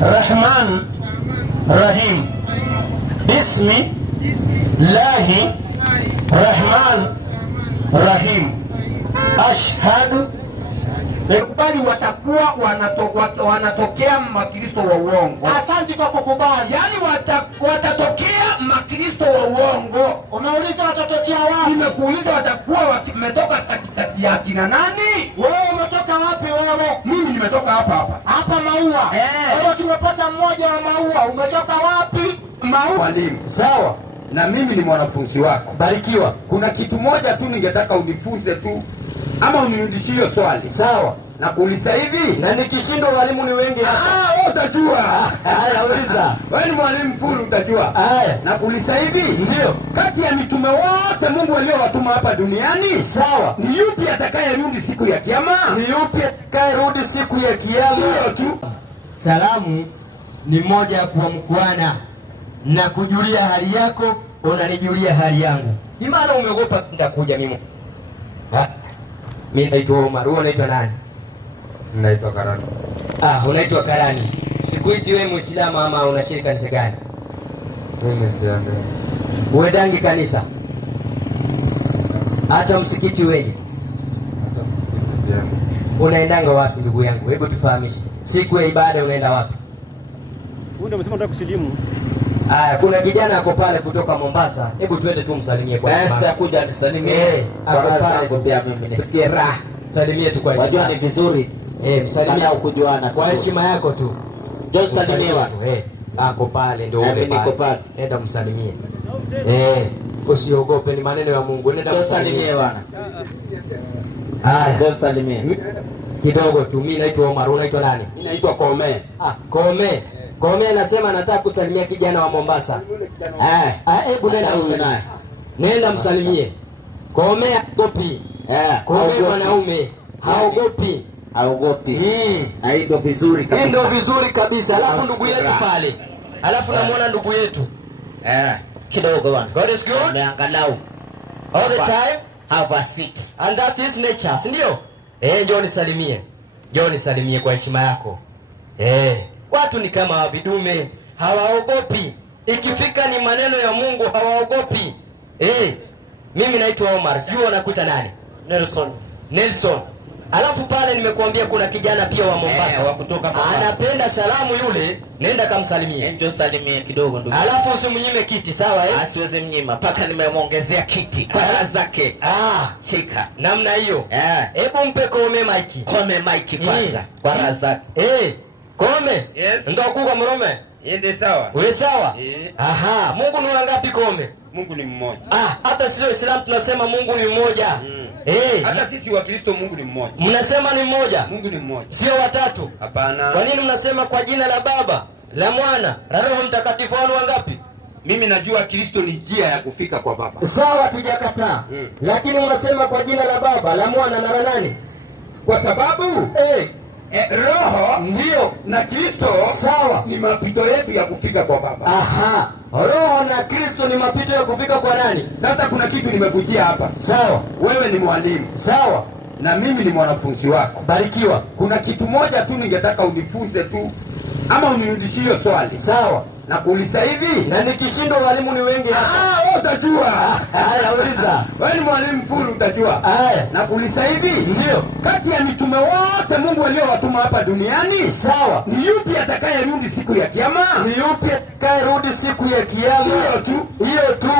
Rahman Rahim. Bismi Lahi Rahman Rahim. Ashhadu. Kubali watakuwa wanatokea makristo wa uongo. Asante kwa kukubali. Yaani watatokea makristo wa uongo. Umeuliza watatokea wapi? Nimekuuliza watakuwa wametoka katikati ya kina nani? Wewe umetoka wapi wewe? Mimi nimetoka hapa. Hapa Maua. Wewe tumepata mmoja wa Maua. Umetoka wapi? Maua. Mwalimu, sawa. Na mimi ni mwanafunzi wako. Barikiwa. Kuna kitu moja tu ningetaka unifunze tu. Ama unirudishie swali. Sawa. Na kuuliza hivi, na nikishindwa walimu ni wengi hapa. Wewe utajua. Haya, uliza. Wewe ni mwalimu full utajua. Haya. Na kuuliza hivi, ndio. Kati ya mitume wote Mungu aliyowatuma hapa duniani, sawa, ni yupi atakayerudi siku ya kiyama? Ni yupi atakayerudi siku ya kiyama? Hiyo tu. Salamu ni moja ya kuamkuana na kujulia hali yako, unanijulia hali yangu. Ni maana umeogopa nitakuja mimi. Mimi naitwa Omar. Wewe unaitwa nani? Naitwa Karani. Unaitwa Karani. Siku hizi wewe Muislamu ama unashiriki kanisa gani? Mimi siende. Uendangi kanisa? Hata msikiti wewe? Hata msikiti yangu. Unaendanga wapi ndugu yangu? Hebu tufahamishe. Siku ya ibada unaenda wapi? Wewe ndio umesema unataka kusilimu. Kuna kijana ako pale kutoka Mombasa. Hebu twende tu msalimie kwa heshima. Sasa kuja nisalimie. Ako pale kuambia mimi nisikie raha. Salimie tu kwa heshima. Wajua ni vizuri. Msalimie au kujuana kwa heshima yako tu. Ndio salimiwa. Ako pale ndio ule niko pale. Nenda msalimie. Usiogope, ni maneno ya Mungu. Nenda msalimie bwana. Ndio salimie. Kidogo tu. Mimi naitwa Omar. Unaitwa nani? Mimi naitwa Kome. Kome. Kome anasema anataka kusalimia kijana wa Mombasa. Hebu nenda naye. Nenda msalimie. Kome haogopi. Kome mwanaume haogopi. Haogopi. Na hii ndio vizuri kabisa. Hii ndio vizuri kabisa. Alafu ndugu yetu pale. Alafu namuona ndugu yetu. Kidogo bwana. God is good. Niangalau. All the time have a seat. And that is nature. Si ndio? Njoo nisalimie. Njoo nisalimie kwa heshima yako. Watu ni kama vidume, hawaogopi. Ikifika ni maneno ya Mungu hawaogopi. Mimi naitwa Omar. Sijui unakuta nani? Nelson. Alafu pale nimekuambia kuna kijana pia wa Mombasa wa kutoka Mombasa. Anapenda salamu yule, nenda kamsalimie. Njoo salimie kidogo ndugu. Alafu usimnyime kiti, sawa Asiweze mnyima paka nimemuongezea kiti. Kwa zake. Shika. Namna hiyo. Hebu mpe Kome maiki. Kome maiki kwanza. Kwa raza. Kome. Yes. Ndo kuka mrome. Yende sawa. Wewe sawa? Mungu ni wangapi Kome? Mungu ni mmoja. Hata sisi Waislamu tunasema Mungu ni mmoja. Hata sisi wa Kristo Mungu ni mmoja. Mnasema ni mmoja? Mungu ni mmoja. Sio watatu? Hapana. Kwa nini mnasema kwa jina la Baba, la Mwana, la Roho Mtakatifu? Wanu wangapi? Mimi najua Kristo ni njia ya kufika kwa Baba. Sawa, tujakataa. Lakini mnasema kwa jina la Baba, la Mwana na la nani? Kwa sababu Roho ndio na Kristo sawa, ni mapito yetu ya kufika kwa Baba. Roho na Kristo ni mapito ya kufika kwa nani? Sasa kuna kitu nimekujia hapa. Sawa. Wewe ni mwalimu. Sawa. Na mimi ni mwanafunzi wako. Barikiwa. Kuna kitu moja tu ningetaka unifunze tu. Ama unirudishie swali. Sawa. Na kuuliza hivi, na nikishindwa walimu ni wengi hapa. Wewe utajua. Haya, uliza. Wewe ni mwalimu full utajua. Haya. Na kuuliza hivi, ndio. Kati ya mitume wote Mungu aliyowatuma hapa duniani, sawa, ni yupi atakayerudi siku ya kiyama? Ni yupi atakayerudi siku ya kiyama? Hiyo tu.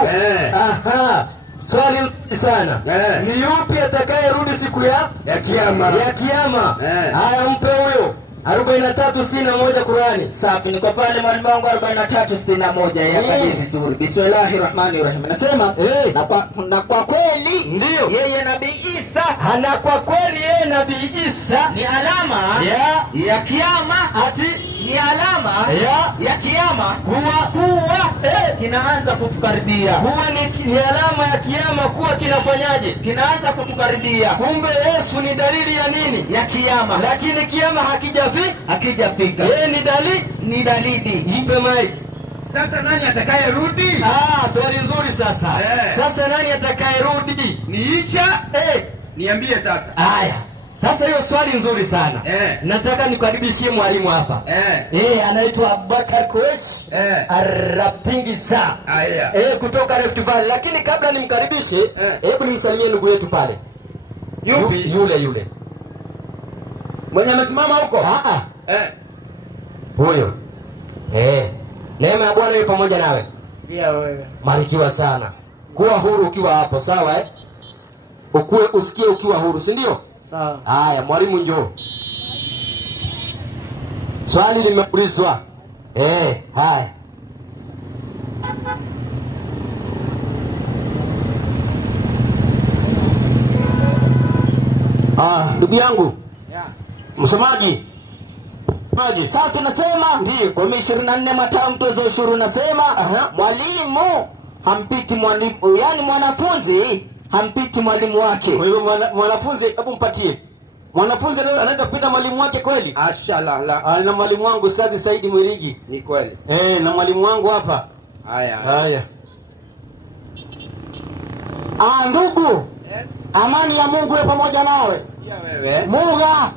Swali sana. Ni yupi atakayerudi siku ya kiyama? Ya kiyama. Haya, mpe huyo. 43:61 Qurani. Safi, niko pale mwalimu wangu 43:61 yakadiri vizuri. Bismillahirrahmanirrahim. Nasema na kwa kweli ndio yeye Nabii Isa, na kwa kweli yeye Nabii Isa ni alama ya kiyama, ni alama ya kiyama kuwa kinaanza kutukaribia. Huwa ni alama ya kiyama kuwa kinafanyaje? Kinaanza kutukaribia. Kumbe Yesu ni dalili ya nini? Ya kiyama. Lakini kiyama hakijafika. Yeye ni dalili. Mpe mai. Sasa nani atakayerudi? Swali nzuri sasa. Sasa nani atakayerudi? Ni Isha? Niambie sasa. Haya. Sasa hiyo swali nzuri sana. Nataka nikaribishie mwalimu hapa. Anaitwa Abubakar Koech. Arapingisa. Kutoka Rift Valley. Lakini kabla nimkaribishe, hebu nimsalimie ndugu yetu pale. Yupi? Yule. Mwenye amesimama huko? Huyo. Neema ya Bwana iwe pamoja nawe. Pia wewe. Barikiwa sana. Kuwa huru ukiwa hapo, sawa usikie ukiwa huru, si ndio? Sawa. Haya, mwalimu njoo. Swali limeulizwa. Haya. Ndugu yangu. Msomaji. Sasa tunasema ndio kwa 24 Mathayo mtoza ushuru nasema mwalimu hampiti mwalimu, yani mwanafunzi hampiti mwalimu wake. Kwa hiyo mwanafunzi, hebu mpatie. Mwanafunzi anaweza kupita mwalimu wake kweli? Ashalala. Na mwalimu wangu Ustadhi Saidi Mwirigi. Ni kweli. Na mwalimu wangu hapa. Haya. Ndugu. Amani ya Mungu iwe pamoja nawe. Wewe. Muga.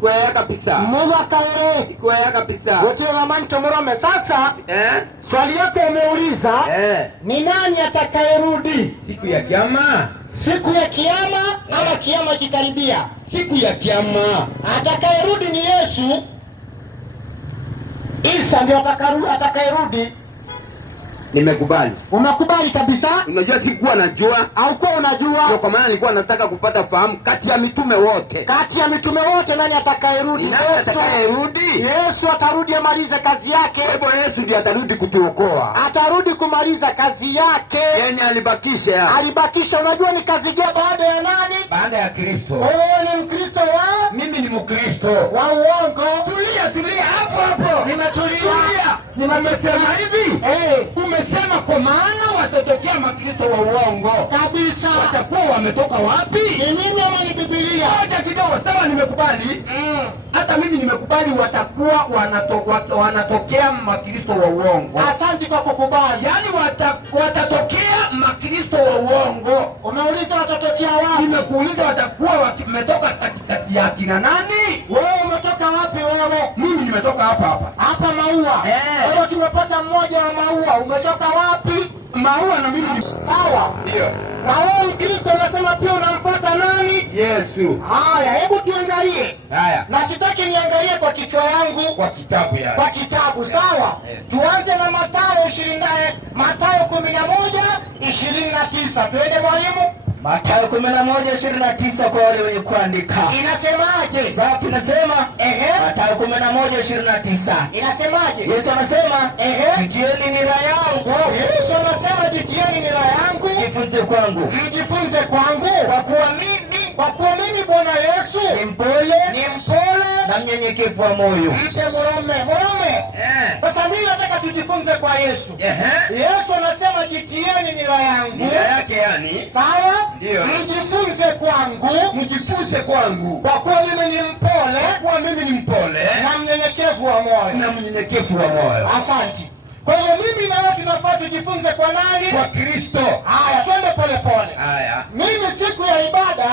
Kwea kabisa. Muga kaere. Kwea kabisa. Wote mama Mtomorome sasa. Swali yako umeuliza. Ni nani atakayerudi? Siku ya kiyama. Siku ya kiyama ama kiyama kikaribia? Siku ya kiyama. Atakayerudi ni Yesu. Isa ndio atakayerudi. Nimekubali. Umekubali kabisa? Unajua sikuwa najua. Haukuwa unajua? Ndio kwa maana nilikuwa nataka kupata fahamu kati ya mitume wote. Kati ya mitume wote nani atakayerudi? Nani atakayerudi? Yesu atarudi amalize kazi yake. Kwa hivyo Yesu ndiye atarudi kutuokoa. Atarudi kumaliza kazi yake. Yenye alibakisha. Unajua ni kazi gani baada ya nani? Baada ya Kristo. Wewe ni Mkristo wa? Mimi ni Mkristo. Wa uongo. Tulia hapo. Nimetulia. Nimesema hivi. Umesema kwa maana watatokea makristo wa uongo. Kabisa. Watakuwa wametoka wapi? Ni nini ama ni Biblia? Ngoja kidogo, sawa nimekubali. Hata mimi nimekubali watakuwa wanatokea makristo wa uongo. Asante kwa kukubali. Yaani watatokea makristo wa uongo. Umeuliza watatokea wapi? Nimekuuliza watakuwa wametoka katikati ya kina nani? Wewe umetoka wapi wewe? Mimi nimetoka hapa. Hapa Maua. Wewe tumepata mmoja wa Maua. Umetoka wapi? Maua na mimi ni sawa. Ndio. Na wewe Mkristo unasema pia unamfuata nani? Yesu. Haya, hebu tuangalie. Haya. Na sitaki niangalie kwa kichwa yangu. Kwa kitabu ya. Kwa kitabu, sawa? Tuanze na Mathayo 11:29. Twende mwalimu. Mathayo 11:29 kwa wale wenye kuandika. Inasemaje? Sasa tunasema Mathayo 11:29. Inasemaje? Yesu anasema jitieni nira yangu. Yesu anasema jitieni nira yangu. Mjifunze kwangu. Mjifunze kwangu. Kwa kuwa mimi Bwana Yesu ni mpole na mnyenyekevu wa moyo. Mpe Morome. Sasa mimi nataka tujifunze kwa Yesu. Yesu anasema jitieni nira yangu. Nira yake yani? Sawa? Ndio. Mjifunze kwangu. Kwa kuwa mimi ni mpole. Na mnyenyekevu wa moyo. Asante. Kwa hiyo mimi na wewe tunafaa tujifunze kwa nani? Kwa Kristo. Haya, twende pole. Haya. Mimi siku ya ibada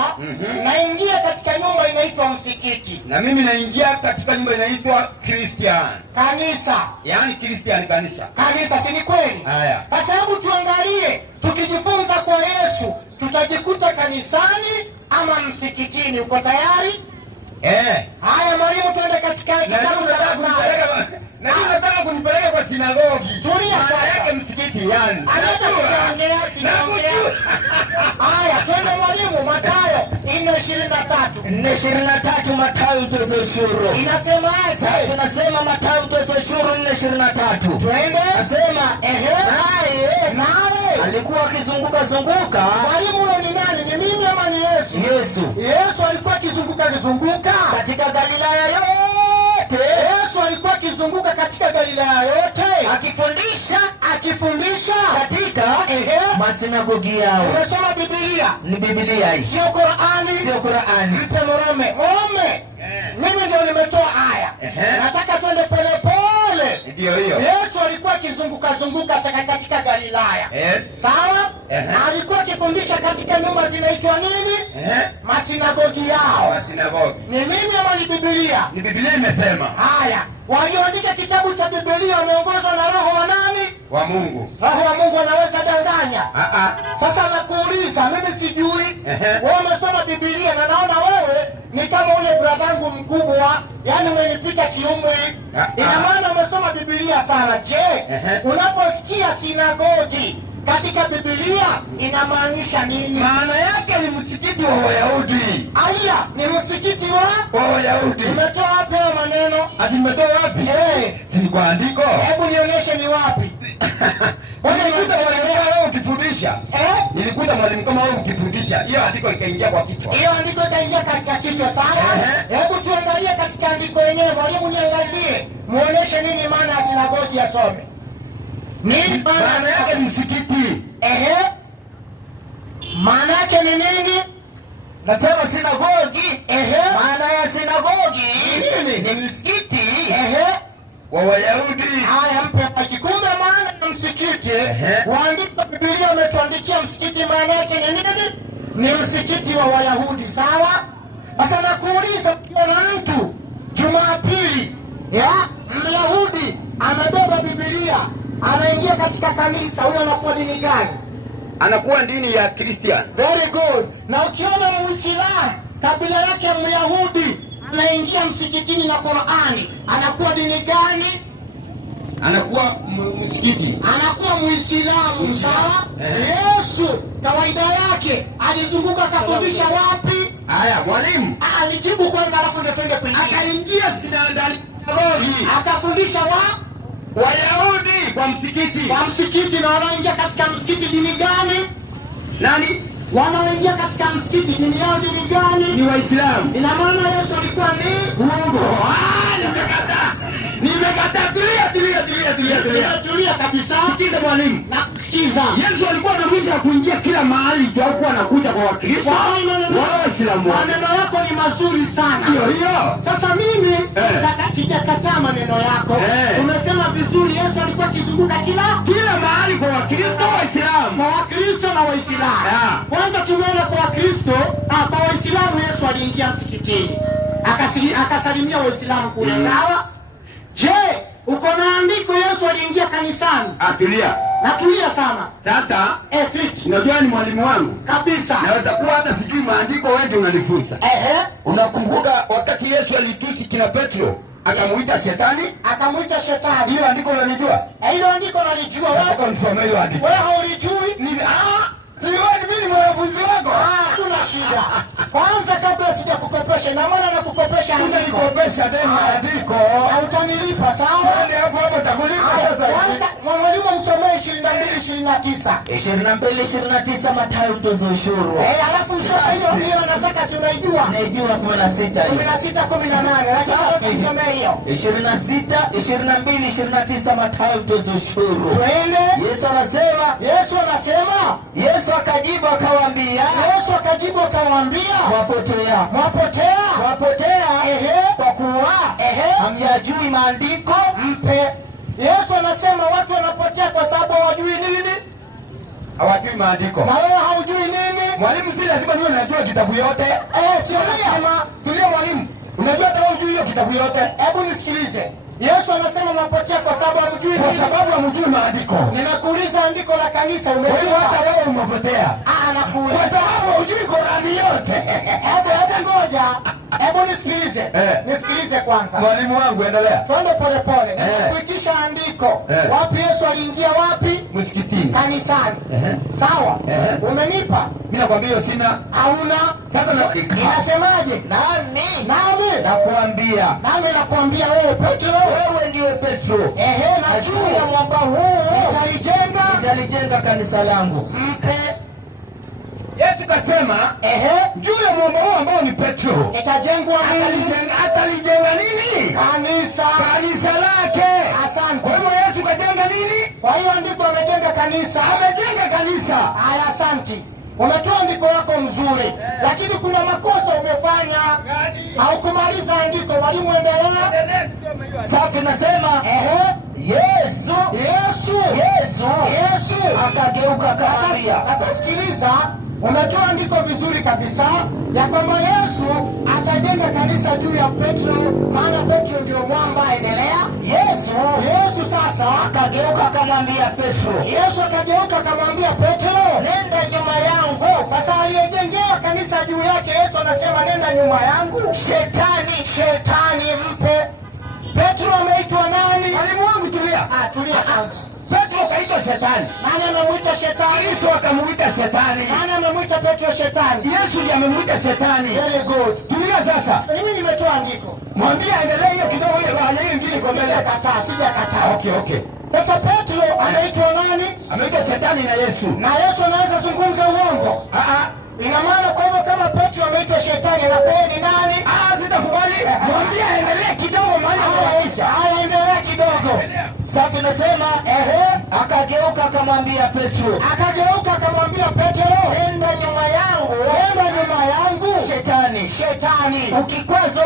naingia katika nyumba inaitwa msikiti. Na mimi naingia katika nyumba inaitwa Christian. Kanisa. Yaani Christian kanisa. Kanisa, si ni kweli? Haya. Kwa sababu tuangalie, tukijifunza kwa Yesu, tutajikuta kanisani ama msikitini. Uko tayari? Haya mwalimu, twende katika kitabu cha Mathayo. Na nataka kunipeleka kwa sinagogi. Tulia sasa msikiti yani. Anataka kuongea sinagogi. Haya, twende mwalimu, Mathayo 4:23 Mathayo mtoza ushuru. Inasemaje? Tunasema Mathayo mtoza ushuru 4:23. Twende. Nasema naye alikuwa akizunguka. Mwalimu huyo ni nani? Ni mimi ama ni Yesu? Yesu alikuwa akizunguka katika Galilaya yote. Yesu alikuwa akizunguka katika Galilaya yote akifundisha katika masinagogi yao. Unasoma Biblia? Ni Biblia hii. Sio Qur'ani. Mpe Morome. Mimi ndio nimetoa aya. Nataka twende pole. Ndio hiyo. Yesu alikuwa akizunguka katika Galilaya. Sawa? alikuwa akifundisha katika nyumba zinaitwa nini? Masinagogi yao. Masinagogi. Ni mimi ama ni Biblia? Ni Biblia imesema. Haya, walioandika kitabu cha Biblia wameongozwa na roho wa nani? Wa Mungu. Roho wa Mungu anaweza danganya? Sasa nakuuliza, mimi sijui. Wewe umesoma Biblia na naona wewe ni kama ule bradangu mkubwa, yani umenipita kiumri. Ina maana umesoma Biblia sana. Je, unaposikia sinagogi katika Biblia inamaanisha nini? Maana yake ni msikiti wa Wayahudi. Aya, ni msikiti wa Wayahudi. Umetoa wapi maneno? Ati umetoa wapi? Si kwa andiko. Hebu nionyeshe ni wapi. Nilikuta mwalimu kama wewe ukifundisha. Nilikuta mwalimu kama wewe ukifundisha. Hiyo andiko ikaingia kwa kichwa. Hiyo andiko ikaingia katika kichwa sana. Hebu tuangalie katika andiko lenyewe. Mwalimu niangalie. Muoneshe nini maana ya sinagogi asome. Nini maana yake msikiti? Maana yake ni nini? Nasema sinagogi. Maana ya sinagogi ni msikiti wa Wayahudi. Haya, mpe kikumbe maana ya msikiti. Waandika Biblia umetuandikia msikiti maana yake ni nini? Ni msikiti wa Wayahudi, sawa? Sasa nakuuliza, ukiona mtu Jumapili Myahudi amebeba Biblia anaingia katika kanisa, huyo anakuwa dini gani? Anakuwa dini ya Christian. Very good. Na ukiona Muislamu kabila yake Myahudi anaingia msikitini na Qur'ani, anakuwa dini gani? Anakuwa msikiti. Anakuwa Muislamu, sawa? Yesu kawaida yake alizunguka akafundisha wapi? Haya, mwalimu. Alijibu kwanza alafu ndio twende kwingine. Akaingia sinagogi. Akafundisha Wayahudi kwa msikiti. Kwa msikiti. Na wanaingia katika msikiti dini gani? Nani? Wanaingia katika msikiti dini yao dini gani? Ni Waislamu. Ina maana Yesu alikuwa ni Mungu. Nimekataa. Tulia kabisa. Sikiza mwalimu. Nakusikiza. Yesu alikuwa anamwita kuingia kila mahali, tu alikuwa anakuja kwa Wakristo. Waislamu. Maneno yako ni mazuri sana. Hiyo. Sasa mimi sijakataa maneno yako. Umesema vizuri, Yesu alikuwa akizunguka kila mahali kwa Wakristo, Waislamu. Kwa Wakristo na Waislamu. Kwanza tumeona kwa Wakristo, kwa Waislamu Yesu aliingia msikitini. Akasalimia Waislamu kule, sawa? Je, uko na andiko Yesu aliingia kanisani? Atulia. Natulia sana. Sasa, unajua ni mwalimu wangu. Kabisa. Naweza kuwa hata sijui maandiko wewe ndio unanifunza. Unakumbuka wakati Yesu alitusi kina Petro, akamuita shetani? Akamuita shetani. Hiyo andiko unalijua? Hilo andiko nalijua. Nataka nisome hilo andiko. Wewe haulijui? Mimi ni mwanafunzi wako. Hatuna shida. Kwanza kabla sijakukopesha, na maana nakukopesha andiko. Nikopesha deni andiko. Utanilipa, sawa? Hapo takulipa sasa. Kwanza mwalimu msomee 22:29. 22:29 Mathayo mtoza ushuru. Alafu hiyo nataka tunaijua. Naijua 16 hiyo. 16:18. Lakini tusomee hiyo. 22:29 Mathayo mtoza ushuru. Twende. Yesu anasema. Yesu akajibu akawaambia. Mwapotea. Kwa kuwa hamyajui maandiko. Mpe. Yesu anasema watu wanapotea kwa sababu hawajui nini? Hawajui maandiko. Na wewe haujui nini? Mwalimu, si lazima niwe najua kitabu yote. Sio lazima. Tulia mwalimu. Unajua hata hujui hiyo kitabu yote. Hebu nisikilize. Yesu anasema mnapotea kwa sababu hamjui nini? Kwa sababu hamjui maandiko. Ninakuuliza andiko la kanisa umejua? Hata wewe umepotea. Nakuuliza. Kwa sababu hujui Qur'ani yote. Hebu ngoja. Hebu nisikilize. Nisikilize kwanza. Mwalimu wangu, endelea. Twende pole. Kuitisha andiko. Wapi Yesu aliingia wapi? Msikitini. Kanisani. Sawa? Umenipa? Mimi nakwambia hiyo sina. Hauna. Sasa inasemaje? Nami nakuambia wewe Petro. Wewe ndiye Petro. Na juu ya mwamba huu nitalijenga kanisa langu. Mpe. Yesu kasema, juu ya mwamba huu ambao ni Petro itajengwa nini? Atalijenga nini? Kanisa lake. Asante. Kwa hivyo Yesu kajenga nini? Kwa hiyo ndiko amejenga kanisa. Amejenga kanisa. Haya, asante. Umetoa andiko lako mzuri, lakini kuna makosa umefanya. Haukumaliza andiko. Mwalimu, endelea. Safi, nasema Yesu akageuka akamwambia. Sasa sikiliza, umetoa andiko vizuri kabisa ya kwamba Yesu atajenga kanisa juu ya Petro, maana Petro ndio mwamba. Endelea. Yesu sasa Akageuka akamwambia Petro. Yesu akageuka akamwambia Petro, Nenda nyuma yangu. sasa aliyejengewa kanisa juu yake Yesu anasema nenda nyuma yangu. Shetani mpe. Petro ameitwa nani? Mwalimu wangu tulia. Tulia kwanza. Petro kaitwa shetani. Nani amemuita shetani? Kristo akamuita shetani. Nani amemuita Petro shetani? Yesu ndiye amemuita shetani. Very good. Tulia sasa. Mimi nimetoa andiko. Mwambie aendelee hiyo kidogo, hiyo roho hiyo nzuri kwa mbele. Sijakataa. Okay. Sasa Petro anaitwa nani? Ameitwa shetani na Yesu. Na Yesu anaweza zungumza uongo? Ina maana kwa hivyo kama Petro ameitwa shetani na kwa ni nani? Sitakubali. Mwambie aendelee kidogo maana hayaisha. Endelea kidogo. Sasa tumesema akageuka akamwambia Petro. Akageuka akamwambia Petro, Nenda nyuma yangu. Shetani. Ukikwazo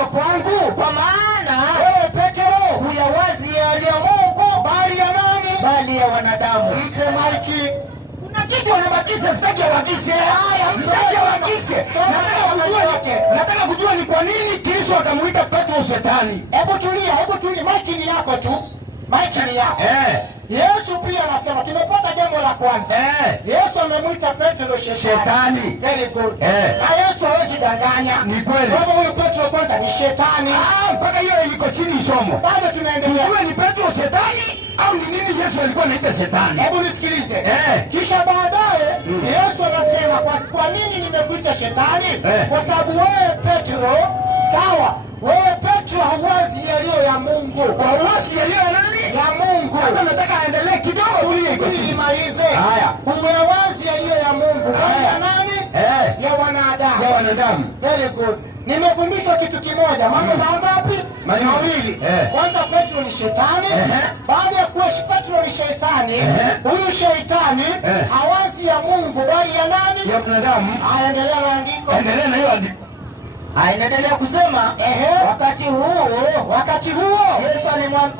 kwangu. Kwa maana Wewe Petro huyawazi yaliyo Mungu bali ya nani? bali ya wanadamu. Mpe maiki. Kuna kitu anabakisha, sitaki abakishe. Sitaki abakishe. Nataka kujua ni kwa nini Kristo akamuita Petro shetani. Hebu tulia. Maiki ni yako tu. Yesu pia anasema, tumepata jambo la kwanza. Yesu amemwita Petro shetani. Very good. Na Yesu hawezi danganya. Ni kweli. Kwa huyo Petro kwanza ni shetani. Mpaka hiyo iko chini somo. Bado tunaendelea. Wewe ni Petro shetani au ni nini Yesu alikuwa anaita shetani? Hebu nisikilize. Kisha baadaye Yesu anasema kwa nini nimekuita shetani? Kwa sababu wewe Petro, sawa, wewe Petro hauwazi yaliyo ya Mungu. Hauwazi yaliyo ya nani? Ya Mungu. Sasa nataka aendelee kidogo ili nimalize. Haya. Hauwazi yaliyo ya Mungu. Ya nani? Ya wanadamu. Very good. Nimefundishwa kitu kimoja. Mambo mangapi? Mawili. Kwanza Petro ni shetani. Baada ya kuwa Petro ni shetani, huyu shetani hawazi ya Mungu bali ya nani? Ya wanadamu. Endelea na andiko. Endelea na hiyo andiko. Anaendelea kusema wakati huo Yesu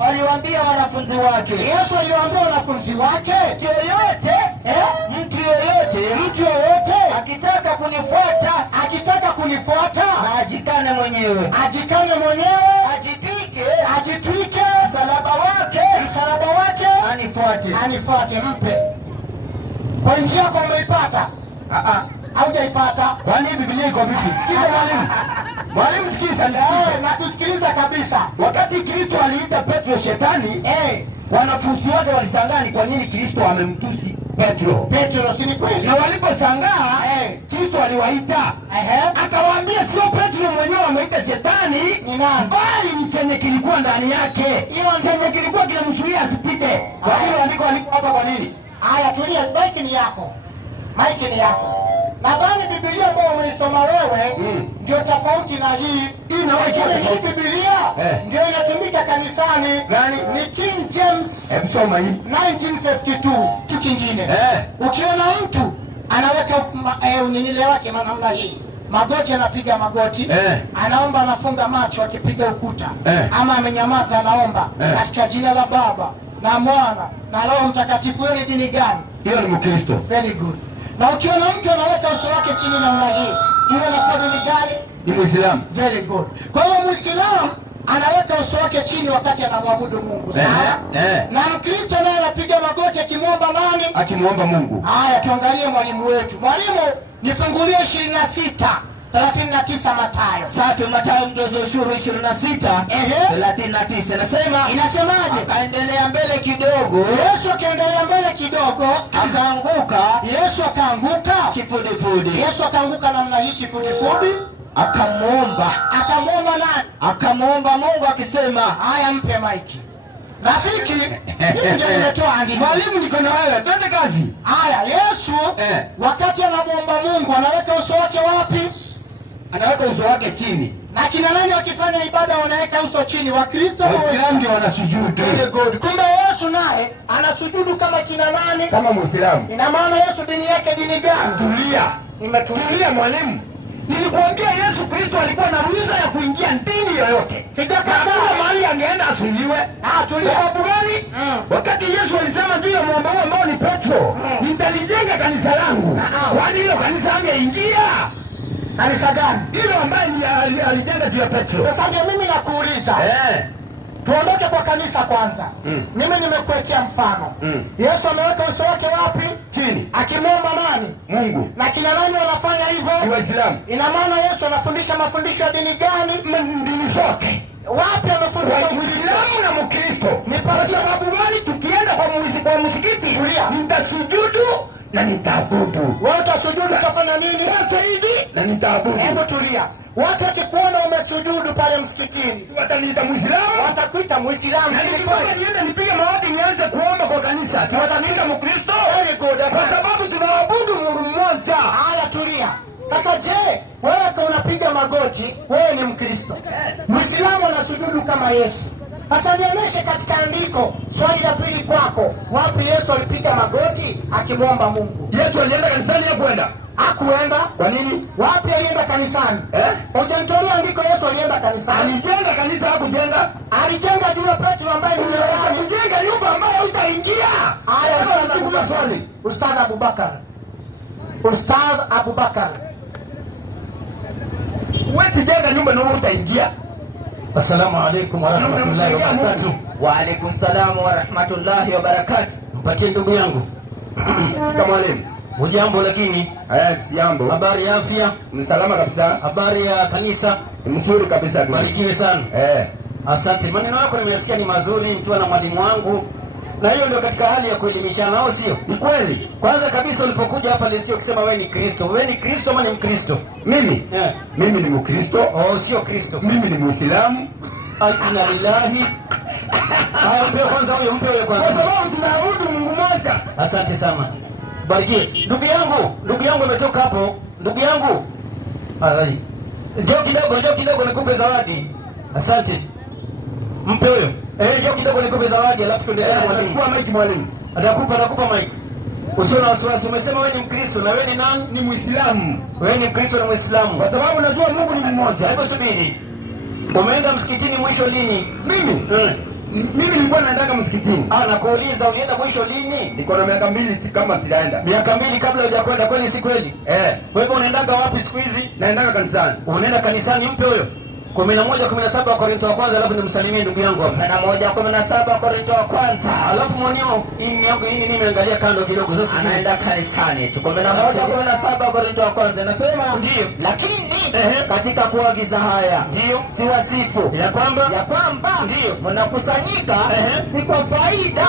aliwaambia wanafunzi wake. Mtu yoyote akitaka kunifuata na ajikane mwenyewe, ajitwike msalaba wake Anifuate. Mpe. Kwa njia yako umeipata? Haujaipata? Kwani Biblia iko vipi? Sikiza mwalimu. Mwalimu sikiza. Nakusikiliza kabisa. Wakati Kristo aliita Petro shetani, wanafunzi wake walishangaa ni kwa nini Kristo amemtusi Petro, si ni kweli? Na waliposhangaa, Kristo aliwaita. Akawaambia sio Petro mwenyewe ameita shetani, bali ni chenye kilikuwa ndani yake. Chenye kilikuwa kinamzuia asipite. Kwa hiyo andiko hapa kwa nini? Haya, tulia, maiki ni yako. Nadhani Biblia ambayo umeisoma wewe ndio tofauti na hii. Hii Biblia ndio inatumika kanisani. Ni King James. Soma hii. 1952. Kitu kingine. Ukiona mtu anaweka unile wake namna hii, magoti anapiga magoti, anaomba, anafunga macho akipiga ukuta, ama amenyamaza anaomba katika jina la Baba na Mwana na Roho Mtakatifu. Hiyo ni dini gani? Hiyo ni Mkristo. Very good. Na ukiona mtu anaweka uso wake chini namna hii, hiyo inakuwa dini gani? Ni Muislamu. Very good. Kwa hiyo Muislamu anaweka uso wake chini wakati anamwabudu Mungu. Na Mkristo naye anapiga magoti akimwomba nani? Akimwomba Mungu. Haya, tuangalie mwalimu wetu. Mwalimu, nifungulie 26:39 Mathayo. Sasa Mathayo mtoza ushuru 26:39 nasema, inasemaje? Akaendelea mbele kidogo. Yesu akaendelea mbele kidogo, Yesu akaanguka kifudifudi. Yesu akaanguka namna hii kifudifudi. Akamwomba nani? Akamwomba Mungu akisema, haya, mpe maiki. Rafiki, mimi ndio nimetoa andiko. Mwalimu, niko na wewe. Twende kazi. Haya, Yesu wakati anamwomba Mungu anaweka uso wake wapi? Anaweka uso wake chini. Na kina nani wakifanya ibada wanaweka uso chini? Wakristo Waislamu ndio wanasujudu. Kumbe Yesu naye anasujudu kama kina nani? Kama Muislamu. Ina maana Yesu dini yake dini gani? Tulia. Nimetulia mwalimu. Nilikwambia Yesu Kristo alikuwa na ruhusa ya kuingia dini yoyote. Sijakataa mahali angeenda asuliwe. Sababu gani? Wakati Yesu alisema juu ya mwamba huo ambao ni Petro, nitalijenga kanisa langu. Kwani hilo kanisa angeingia? Kanisa gani? Hilo ambaye alijenga juu ya Petro. Sasa ndio mimi nakuuliza. Tuondoke kwa kanisa kwanza. Mimi nimekuwekea mfano. Yesu ameweka uso wake wapi? Chini. Akimwomba nani? Mungu. Na kina nani wanafanya hivyo? Ni Waislamu. Ina maana Yesu anafundisha mafundisho ya dini gani? Dini zote. Wapi amefundisha? Muislamu na Mkristo. Ni kwa sababu gani tukienda kwa msikiti nitasujudu na nitaabudu? Wewe utasujudu utafanya nini? Na nitaabudu. Hebu tulia. Watu wakikuona umesujudu pale msikitini, wataniita Muislamu? Watakuita Muislamu. Na nikipata niende nipige maombi nianze kuomba kwa kanisa, wataniita Mkristo? Very good. Kwa sababu tunaabudu Mungu mmoja. Haya, tulia. Sasa je, wewe kwa unapiga magoti, wewe ni Mkristo. Muislamu anasujudu kama Yesu. Sasa nionyeshe katika andiko, swali la pili kwako, wapi Yesu alipiga magoti akimwomba Mungu? Yesu alienda kanisani ya kwenda? Hakuenda. Kwa nini? Wapi alienda kanisani? Hujanitolea andiko Yesu alienda kanisani. Alijenga kanisa hakujenga? Alijenga juu ya Petro ambaye ni jirani. Alijenga nyumba ambayo hutaingia. Haya, Ustadh Abubakar. Ustadh Abubakar. Wewe jenga nyumba na hutaingia. Assalamu alaikum wa rahmatullahi wa barakatuh. Wa alaikum salam wa rahmatullahi wa barakatuh. Mpatie ndugu yangu. Kama mwalimu. Hujambo lakini? Sijambo. Habari ya afya? Ni salama kabisa. Habari ya kanisa? Ni mzuri kabisa. Barikiwe sana. Asante. Maneno yako nimesikia ni mazuri, mkiwa na mwalimu wangu. Na hiyo ndio katika hali ya kuelimishana, au sio? Ni kweli. Kwanza kabisa ulipokuja hapa nisio kusema wewe ni Kristo. Wewe ni Kristo ama ni Mkristo? Mimi? Mimi ni Mkristo. Sio Kristo. Mimi ni Muislamu. Inna lillahi. Mpe kwanza huyo, mpe huyo kwanza. Kwa sababu tunaabudu Mungu mmoja. Asante sana. Barikiwe. Ndugu yangu ametoka hapo. Ndugu yangu. Njoo kidogo nikupe zawadi. Asante. Mpe huyo. Njoo kidogo nikupe zawadi alafu tuendelee na mwalimu. Chukua mic mwalimu. Atakupa mic. Usio na wasiwasi. Umesema wewe ni Mkristo na wewe ni nani? Ni Muislamu. Wewe ni Mkristo na Muislamu. Kwa sababu najua Mungu ni mmoja. Hebu subiri. Umeenda msikitini mwisho lini? Mimi? Mimi nilikuwa naenda msikitini. Nakuuliza ulienda mwisho lini? Niko na miaka 2 kama sijaenda. Miaka 2 kabla hujakwenda, kweli si kweli? Wewe unaendaga wapi siku hizi? Naendaga kanisani. Unaenda kanisani, mpe huyo. 11:17 Korinto wa kwanza, alafu nimsalimie ndugu yangu hapa. 11:17 Korinto wa kwanza. Alafu mwanio hii nimeangalia kando kidogo sasa anaenda kanisani. 11:17 Korinto wa kwanza nasema ndio. Lakini katika kuagiza haya ndio siwasifu ya kwamba ndio mnakusanyika si kwa faida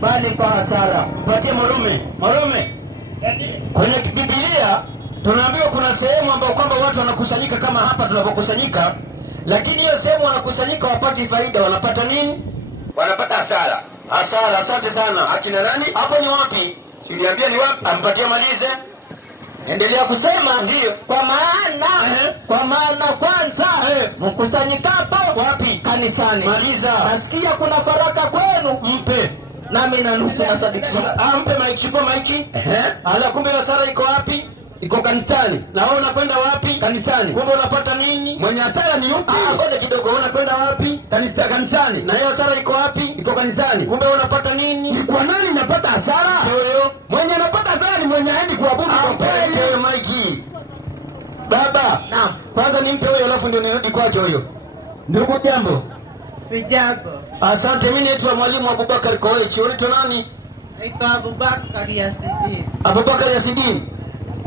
bali kwa hasara. Mpatie Marume. Kwenye Biblia tunaambiwa kuna sehemu ambayo kwamba watu wanakusanyika kama hapa tunapokusanyika, lakini hiyo sehemu wanakusanyika wapati faida, wanapata nini? Wanapata hasara. Asante sana. Akina nani? Hapo ni wapi? Siliambia ni wapi? Ampatie malize. Endelea kusema. Ndio. Kwa maana kwanza mkusanyikapo wapi? Kanisani. Maliza. Nasikia kuna baraka kwenu. Mpe. Nami na nusu nasadikisha. Mpe maiki, chukua maiki. Ala, kumbe hasara iko wapi? Iko kanisani. Na wewe unakwenda wapi? Kanisani. Kumbe unapata nini? Mwenye hasara ni yupi? Ngoja kidogo, unakwenda wapi? Kanisani. Na hiyo hasara iko wapi? Iko kanisani. Kumbe unapata nini? Ni kwa nani napata hasara? Huyo. Mwenye anapata hasara ni mwenye haendi kuabudu kwa kweli. Mpe maiki. Baba. Naam. Kwanza nimpe huyo alafu ndio nirudi kwake huyo. Ndugu jambo. Sijambo. Asante, mimi naitwa Mwalimu Abubakar Koechi. Unaitwa nani? Naitwa Abubakar Yasidin. Abubakar Yasidin.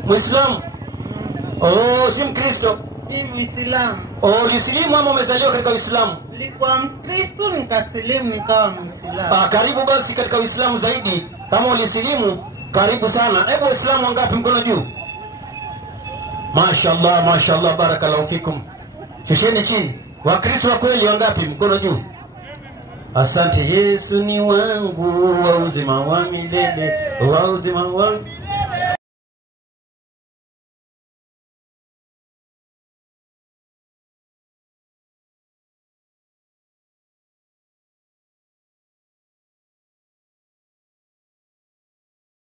Muislamu? Si Mkristo. Mimi Muislamu. Ulisilimu ama umezaliwa katika Uislamu? Nilikuwa Mkristo nikasilimu nikawa Muislamu. Karibu basi katika Uislamu zaidi. Kama ulisilimu, karibu sana. Hebu Waislamu wangapi mkono juu? Mashaallah, barakallahu fikum. Shusheni chini. Wakristo wa kweli wangapi mkono juu? Asante. Yesu ni wangu wa uzima wa milele, wa uzima wangu.